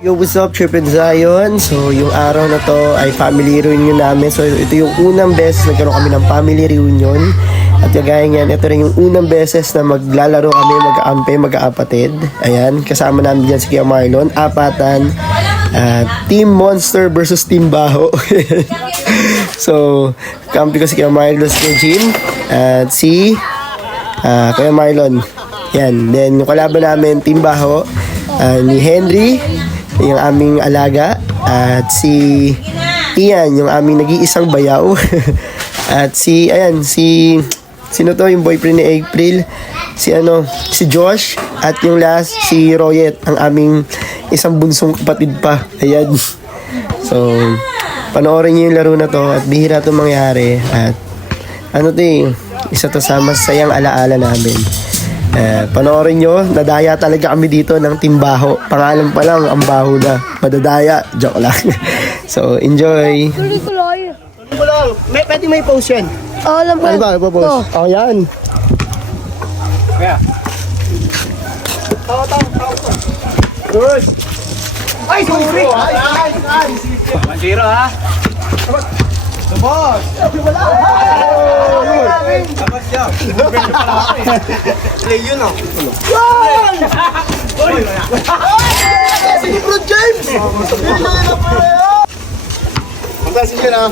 Yo, what's up, Trip and Zion? So, yung araw na to ay family reunion namin. So, ito yung unang beses nagkaroon kami ng family reunion. At kagaya niyan, ito rin yung unang beses na maglalaro kami, mag-aampe, mag-aapatid. Ayan, kasama namin dyan si Kuya Marlon, apatan. Team Monster versus Team Baho. So, kampi ko si Kuya Marlon, si Kuya Jim, at si Kuya Marlon. Yan, then yung kalaban namin, Team Baho, ni Henry, yung aming alaga, at si Ian, yung aming nag-iisang bayaw. At si sino to, yung boyfriend ni April, si Josh, at yung last si Royet, ang aming isang bunsong kapatid pa. Ayan. So, panoorin niyo yung laro na to at bihira to mangyari. At isa to sa masayang alaala namin. Panoorin nyo, nadaya talaga kami dito ng Team Baho. Pangalan pa lang, ang baho na. Madadaya, joke lang. So, enjoy. Pwede may post yan. Alam Ano ba? Ipopost? Oh, yan. Kaya? Tawa. Good. Ay, sorry. Ay. 1-0 ha? Boss. Wala. Tapos siya. Play yun ah. Yan! Si Bro James! Magkasin yun ah.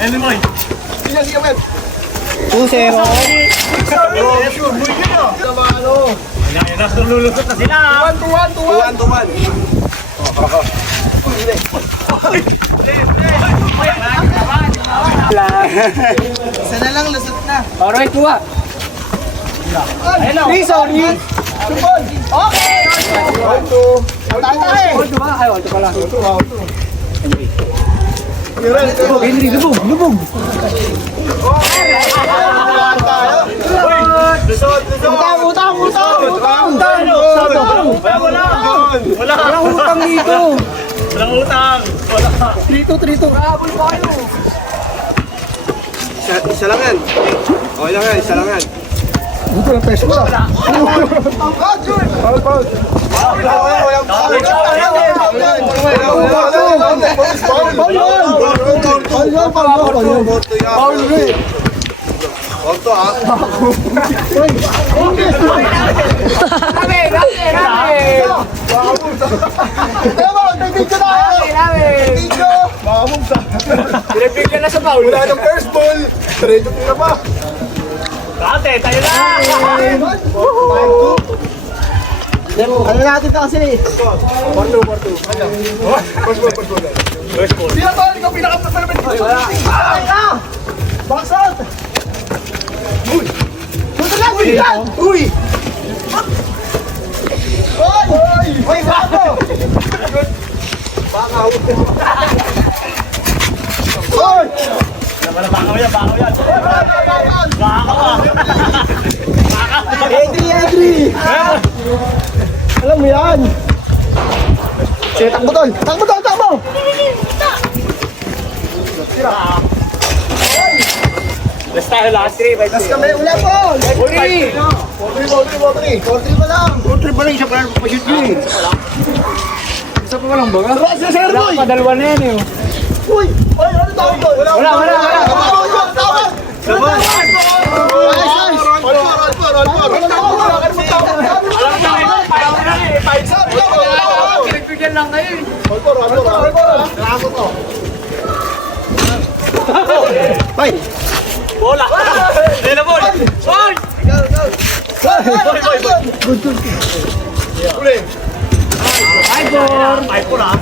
Ano mo? Sige, Med. 2-0. Sure, muy yun ah. Yan, nasulusot na sila. 2-1. Isa na lang, lusot na. Alright, tuwa. Hello. Sorry. Okay. 1-2. Hold ba? Ay, hold pala. Henry, lubog. Utang. Wala utang dito. Walang utang. Wala. 3-2. Habol pa kayo. Isa lang yan. Okay lang yan, isa lang yan. Buto ng peso na. Paul. Boto ah. Pinipigyan na sa foul. Wala ng first ball. Diretso tira pa. Dati, tayo na. Ano natin ito kasi? Porto. First ball. Sino to? Ikaw pinaka-permanent. Box out! Uy! Uy, bago! Bakaw. Uy! Bakaw yan. Bakaw ah. Edri! Alam mo yan! Sige, takbo tol! Takbo! Let's tayo last 3. Last kami, wala po! Uli! 4-3 pa lang! 4-3 pa lang, isa pa lang pa-shoot yun eh. Isa pa walang baga? Sa Sir Boy! Padalwa na yan eh. Uy! Ay, ano tawag tol? Wala. Tawag! Sabon! Nice! Pinipigyan lang kayo eh. Bay! Bola! Hindi na ball! Boy! Uli! Ay, ball! Ay, pula!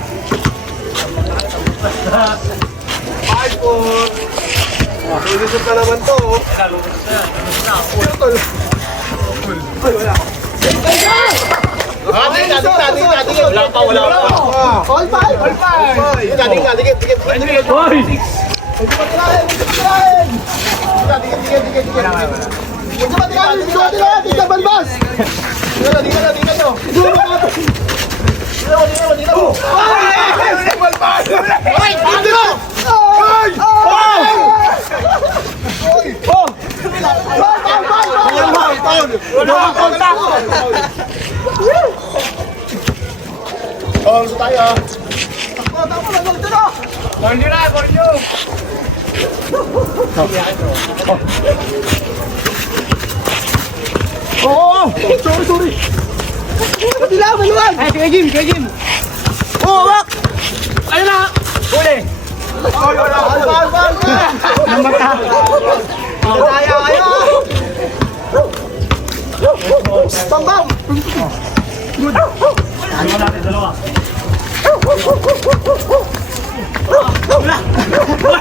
5-4. Lulusot na naman to. Wala pa. All five! Dikit. Boy! Oh, gusto tayo ah. Cornyo na, cornyo! Oo! Sorry! Kabila, maluwag! Ay, kaya Jim! Oo, wak! Ayun na! Huli! Namata! Tayo kayo! Bambam! Ano natin, dalawa?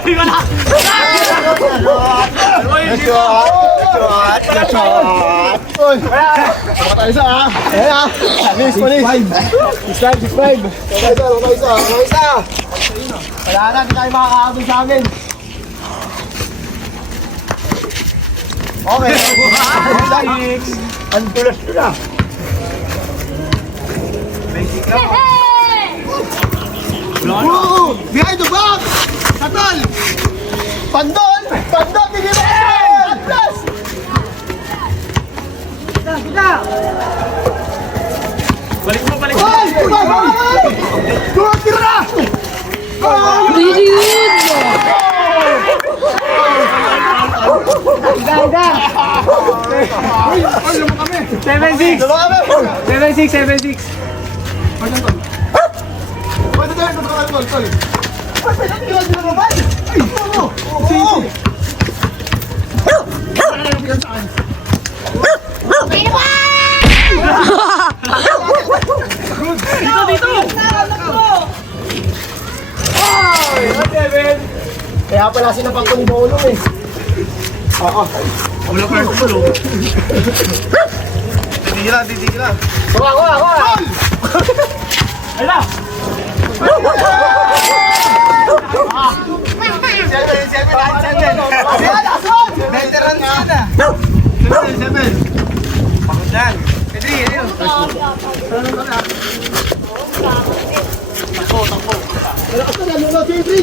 Uy, wala! Uy! Baka tayo isa ah! Ayan ah! Police! Subscribe! Isa! Wala na, hindi tayo makakaabot sa amin. Okay. Ang tulas ko na. Behind the back! Katol! Pandol! Pandol! Tigil mo! Atlas! Balik mo! Ay! Tira na! Ay, lumang kami! 7-6! Dalawa kami! 7-6! Pwede tayo, tol. Pwede tayo, lumabas! Ay, oo! Oo! Dito! Kaya pala sinapang ko ni Bolo eh. Oo. Wala pa yung tulo. Titira. Ako. Ayun na! Veteran na na. Pagod yan. Pedri, ayun. Takbo. Malakas na lalo na, Pedri.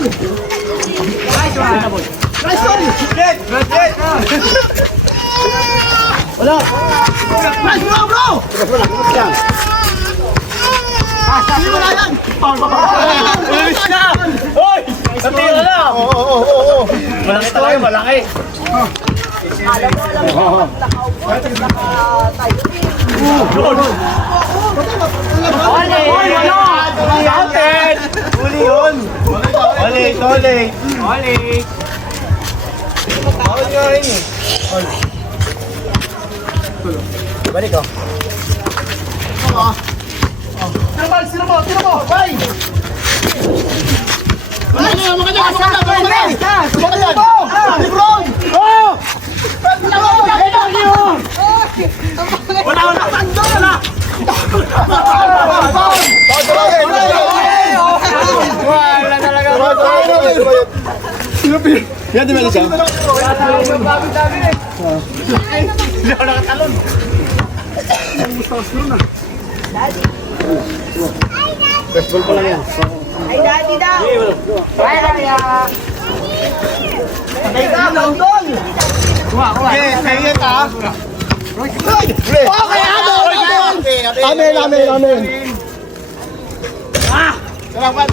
Nice one! Red! Wala! Nice bro! Hindi mo na yan! Ulis na! Hoy! Natira na! Oo. Malaki talaga, malaki! Hoy! Wala! Counted! Huli yun! Huli! Holy! Bawal nga rin eh. Balik ko. Sino mo? Bay! Wala talaga! Yan, di ba isa? Hindi ako nakatalon! Baseball pa lang yan. Ay, daddy daw. Patay ka, London! Okay, kaya ka. Okay, amen. Salamat.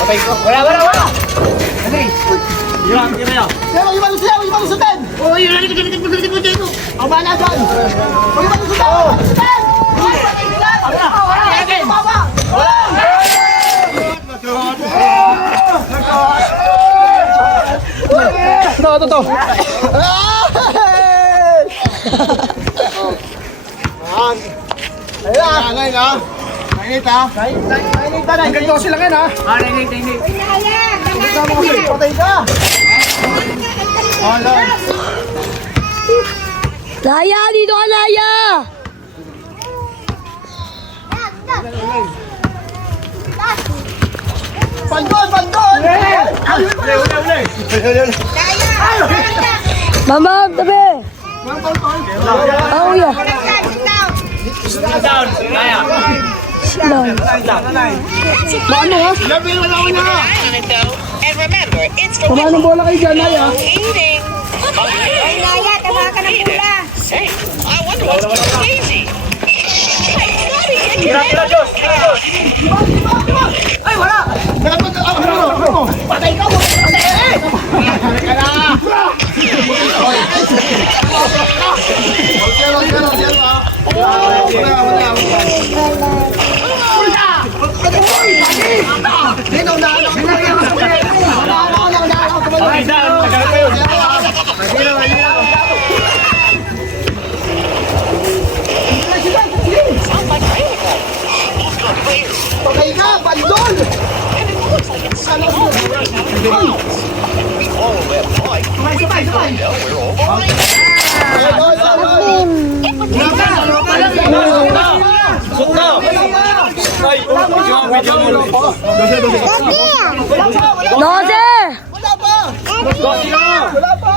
Patay ko. Wala. Yan, yan. Yung malusutin! Oh, yun lang dito. Ang bahala dyan! Huwag yung malusutin! Ito. Ayun na. Kainit ha. Hanggang 12 lang yan ha. Hindi. Kasama ko sa'yo. Patay ka. Laya, dito ka, Laya! Bandol! Uli. Mama, tabi! Oh, yeah. Down. Kaya. Paano ha? Labi wala ko na. And remember, it's for Paano bola kayo dyan, Naya? eating. Ay, Naya, tama ka ng pula. Say, I wonder what's crazy. Tira, Diyos! Tira, Diyos! Ay, wala! Patay ka! Patay! Ka na! Okay, daan. Tagal pa yun. Patay ka! Bandol! Sabay! Sut na! Ay, video mo. Dose! Wala pa! Wala pa!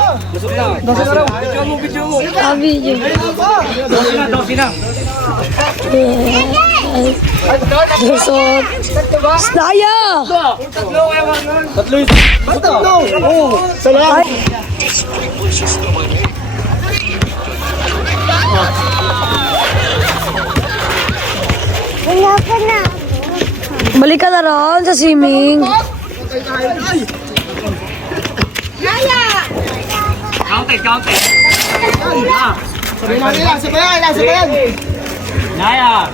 Sabi niyo. Susot. Naya! Tatlo yun. Tatlo! Oo! Salamat! Balik ka na ron sa swimming. Counted. Sabayan! Naya!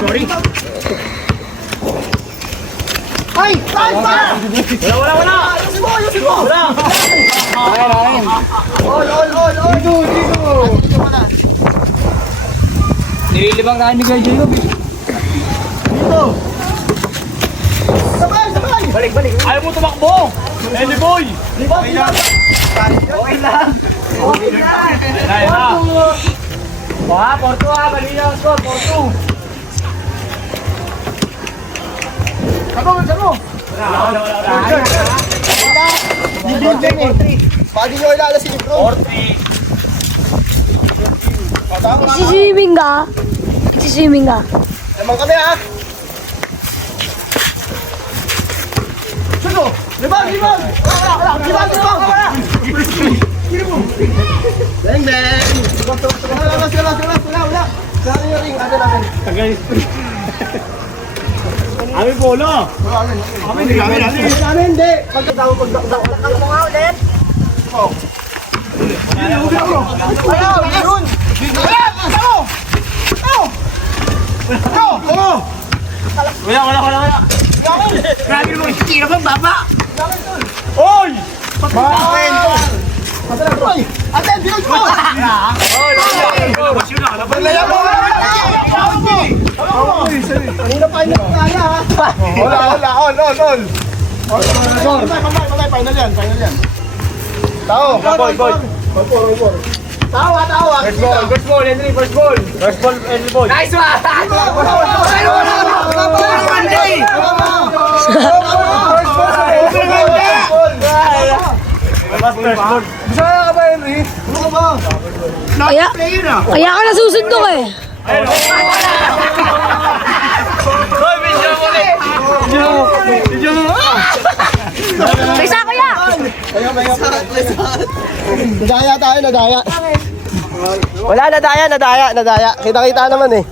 Sorry. Ay! Salpa! Wala! Ayusin mo! Wala! All! Dito! Nililibang na ni Kuya Jacob. Dito! Sabay! Balik. Ayaw mo tumakbo! Andy boy! Okay lang! Naya! Wah, Porto mali na score, Porto. Sabo! Pagi nyo ilalasin yung bro. 40. Siswimming ka? Siswimming ka? Lamang kami ha. Sugo! Libang! Libang! Beng! Wala! Saan yung ring? Ano namin? Tagay. Ami polo. Ami Hindi! Pagkatawag pagdakdak. Ang mga ulit! Oh. Ayaw! Yun! Wala. Grabe mo tira mo baba. Oy! Bakit? Oy! Ate, views mo! Laya mo! Kanina pa yun kaya ha? Wala, all. Mamay, final yan. Tao! Boy. Tao ha! First ball, Henry, first ball. First ball, Henry boy. Nice one! First ball. Kaya ka nasusundok eh. Hoy, video mo ulit. Video mo. Isa ko ya! Nadaya tayo, nadaya. Wala, nadaya. Kita-kita naman eh.